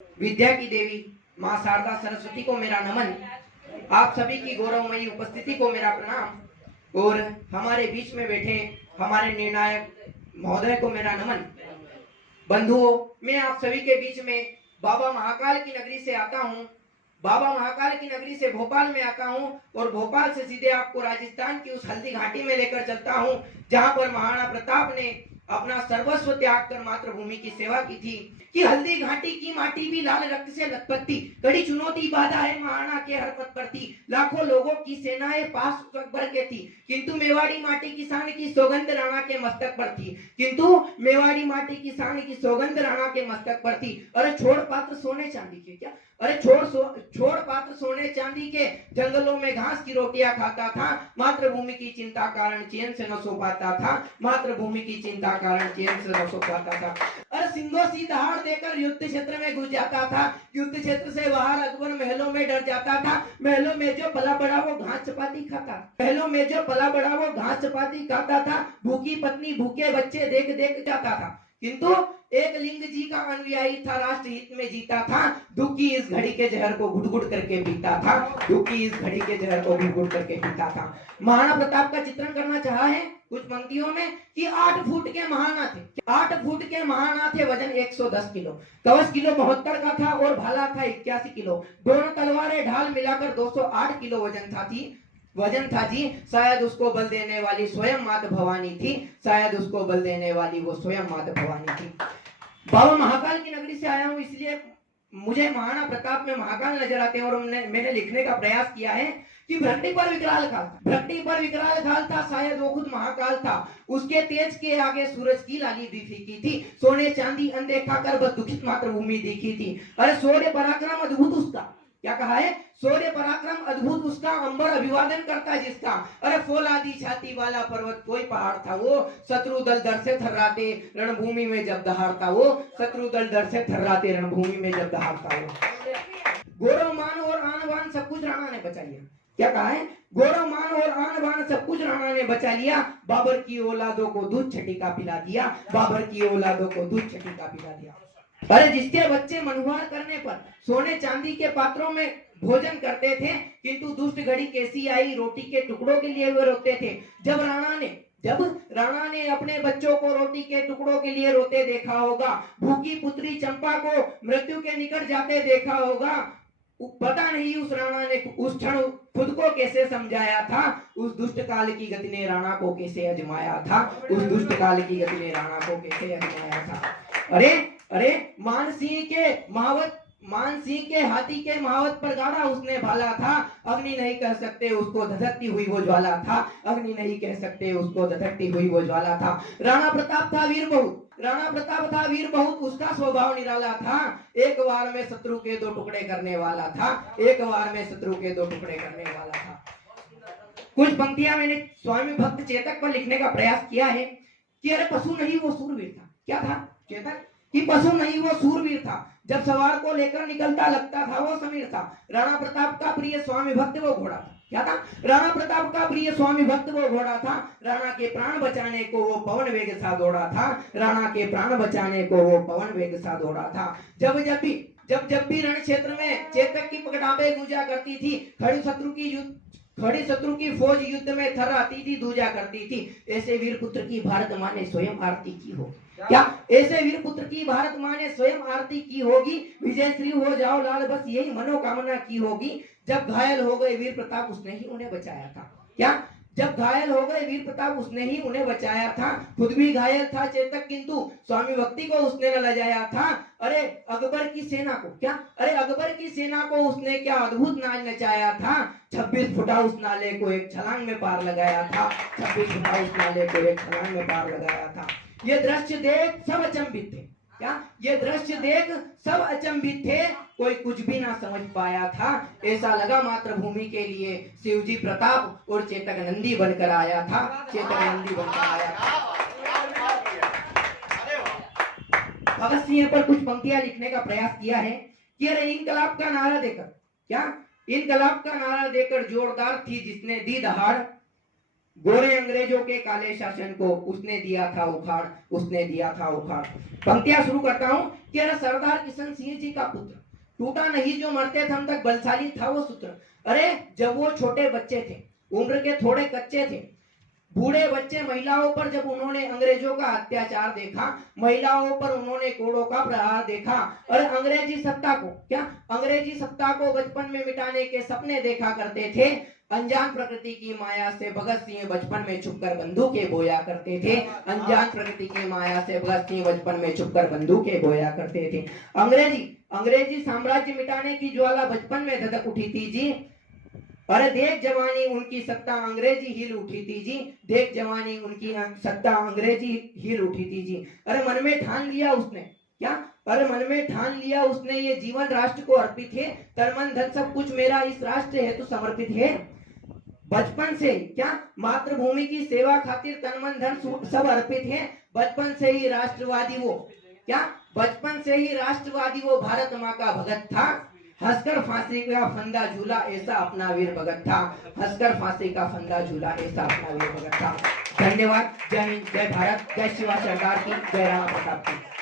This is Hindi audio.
विद्या की देवी माँ शारदा सरस्वती को मेरा नमन। आप सभी की गौरवमयी उपस्थिति को मेरा प्रणाम और हमारे बीच में बैठे हमारे निर्णायक महोदय को मेरा नमन। बंधुओं, मैं आप सभी के बीच में बाबा महाकाल की नगरी से आता हूँ। बाबा महाकाल की नगरी से भोपाल में आता हूँ और भोपाल से सीधे आपको राजस्थान की उस हल्दी घाटी में लेकर चलता हूँ जहाँ पर महाराणा प्रताप ने अपना सर्वस्व त्याग कर मातृभूमि की सेवा की थी। कि हल्दी घाटी की माटी भी लाल रक्त से लथपथ थी, कड़ी चुनौती बाधा है महाराणा के हर पथ पर थी, लाखों लोगों की सेनाएं पास भर के थी, किंतु मेवाड़ी माटी की शान की सौगंध राणा के मस्तक पर थी। किंतु मेवाड़ी माटी की शान की सौगंध राणा के मस्तक पर थी। अरे छोड़ पात्र सोने चांदी के, क्या अरे छोड़ पात्र सोने चांदी के, जंगलों में घास की रोटियां खाता था, मातृभूमि की चिंता कारण चैन से न सो पाता था, मातृभूमि की चिंता कारण चैन से न सो पाता था। अरे सिंधो सी दहाड़ देकर युद्ध क्षेत्र में घुस जाता था, युद्ध क्षेत्र से बाहर अकबर महलों में डर जाता था, महलों में जो पला बड़ा वो घास चपाती खाता, महलों में जो पला बड़ा वो घास चपाती खाता था, भूखी पत्नी भूखे बच्चे देख देख जाता था। किंतु एक लिंग जी का अनुयायी था, राष्ट्र हित में जीता था, दुखी इस घड़ी के जहर को घुट घुट करके पीता था, दुखी इस घड़ी के जहर को घुट घुट करके पीता था। महाराणा प्रताप का चित्रण करना चाहा है कुछ पंक्तियों में कि 8 फुट के महाना थे, 8 फुट के महाना थे, वजन 110 किलो, कवच किलो 72 का था और भाला था 81 किलो, दोनों तलवारें ढाल मिलाकर 208 किलो वजन था जी। शायद उसको बल देने वाली स्वयं माता भवानी थी, शायद उसको बल देने वाली वो स्वयं माता भवानी थी। बाबा महाकाल की नगरी से आया हूँ, इसलिए मुझे महाराणा प्रताप में महाकाल नजर आते हैं और मैंने लिखने का प्रयास किया है कि भ्रष्टि पर विकराल काल था, भ्रष्टि पर विकराल काल था, शायद वो खुद महाकाल था। उसके तेज के आगे सूरज की लाली भी फीकी थी, सोने चांदी अनदेखा कर बस दुखित मातृभूमि दिखी थी। अरे शौर्य पराक्रम अद्भुत उसका, क्या कहा है, शौर्य पराक्रम अद्भुत उसका, अंबर अभिवादन करता जिसका। अरे फौलादी छाती वाला पर्वत कोई पहाड़ था वो, शत्रु दल डर से थर्राते रणभूमि में जब दहाड़ता वो, शत्रु दल डर से थर्राते रणभूमि में जब दहाड़ता वो। गौरव मान और आन बान सब कुछ राणा ने बचा लिया, क्या कहा है, गौरव मान और आन बान सब कुछ राणा ने बचा लिया, बाबर की औलादों को दूध छठी का पिला दिया, बाबर की औलादों को दूध छठी का पिला दिया। अरे जिसके बच्चे मनोहर करने पर सोने चांदी के पात्रों में भोजन करते थे, किंतु दुष्ट घड़ी कैसी आई, रोटी के टुकड़ों के लिए वे रोते थे। जब राणा ने अपने बच्चों को रोटी के टुकड़ों के लिए रोते देखा होगा, भूखी पुत्री चंपा को मृत्यु के निकट जाते देखा होगा, पता नहीं उस राणा ने उस क्षण खुद को कैसे समझाया था, उस दुष्ट काल की गति ने राणा को कैसे अजमाया था, उस दुष्ट काल की गति ने राणा को कैसे अजमाया था। अरे मान सिंह के हाथी के महावत पर गाड़ा उसने भाला था, अग्नि नहीं कह सकते उसको धधकती हुई वो ज्वाला था, अग्नि नहीं कह सकते उसको धधकती हुई वो ज्वाला था। राणा प्रताप था वीर बहुत, उसका स्वभाव निराला था, एक बार में शत्रु के 2 टुकड़े करने वाला था, एक बार में शत्रु के 2 टुकड़े करने वाला था। कुछ पंक्तियां मैंने स्वामी भक्त चेतक पर लिखने का प्रयास किया है कि अरे पशु नहीं वो सूरवीर था, क्या था चेतक, कि पशु नहीं वो सूरवीर था, जब सवार को लेकर निकलता लगता था वो समीर था। राणा प्रताप का प्रिय स्वामी भक्त वो घोड़ा था, क्या था, राणा प्रताप का प्रिय स्वामी भक्त वो घोड़ा था, राणा के प्राण बचाने को वो पवन वेग सा दौड़ा था, राणा के प्राण बचाने को वो पवन वेग सा दौड़ा था। जब जब भी रण क्षेत्र में चेतक की पकड़ाबे गूंजा करती थी, खड़ी शत्रु की फौज युद्ध में थर्राती थी, दूजा करती थी, ऐसे वीर पुत्र की भारत माँ ने स्वयं आरती की हो, क्या ऐसे वीर पुत्र की भारत माँ ने स्वयं आरती की होगी, विजय श्री हो जाओ लाल बस यही मनोकामना की होगी। जब घायल हो गए वीर प्रताप उसने ही उन्हें बचाया था, क्या, जब घायल हो गए वीर प्रताप उसने ही उन्हें बचाया था, खुद भी घायल था चेतक किंतु स्वामी भक्ति को उसने न लजाया था। अरे अकबर की सेना को, क्या, अरे अकबर की सेना को उसने क्या अद्भुत नाच नचाया था, 26 फुटा उस नाले को एक छलांग में पार लगाया था, 26 फुटा उस नाले को एक छलांग में पार लगाया था। ये दृश्य देख सब अचंभित थे, क्या, ये दृश्य देख सब अचंभित थे, कोई कुछ भी ना समझ पाया था, ऐसा लगा मातृभूमि के लिए शिवजी प्रताप और चेतक नंदी बनकर आया था, चेतक नंदी बनकर आया था। भगत सिंह पर कुछ पंक्तियां लिखने का प्रयास किया है कि अरे इनकलाब का नारा देकर, क्या, इनकलाब का नारा देकर जोरदार थी जिसने दी दहाड़, गोरे अंग्रेजों के काले शासन को उसने दिया था उखाड़, उसने दिया था उखाड़। पंक्तियां शुरू करता हूं कि अरे सरदार किशन सिंह जी का पुत्र, टूटा नहीं जो मरते थम तक बलशाली था वो सूत्र। अरे जब वो छोटे बच्चे थे, उम्र के थोड़े कच्चे थे, बूढ़े बच्चे महिलाओं पर जब उन्होंने अंग्रेजों का अत्याचार देखा, महिलाओं पर उन्होंने कोड़ों का प्रहार देखा और अंग्रेजी सत्ता को, क्या अंग्रेजी सत्ता को बचपन में मिटाने के सपने देखा करते थे। अनजान प्रकृति की माया से भगत सिंह बचपन में छुपकर बंदूकें बोया करते थे। अनजान प्रकृति की माया से भगत सिंह बचपन में छुपकर बंदूकें बोया करते थे। अंग्रेजी साम्राज्य मिटाने की ज्वाला बचपन में धधक उठी थी जी। अरे देख जवानी उनकी सत्ता अंग्रेजी हिल उठी थी जी, देख जवानी उनकी सत्ता अंग्रेजी हिल उठी थी जी। अरे मन में ठान लिया उसने, क्या अरे मन में ठान लिया उसने ये जीवन राष्ट्र को अर्पित है, तन मन धन सब कुछ मेरा इस राष्ट्र हेतु समर्पित है। बचपन से क्या मातृभूमि की सेवा खातिर तन मन धन सब अर्पित है। बचपन से ही राष्ट्रवादी वो, क्या बचपन से ही राष्ट्रवादी वो भारत माँ का भगत था। हंसकर फांसी का फंदा झूला ऐसा अपना वीर भगत था, हंसकर फांसी का फंदा झूला ऐसा अपना वीर भगत था। धन्यवाद। जय हिंद, जय भारत, जय शिवा सरदार की, जय राणा प्रताप की।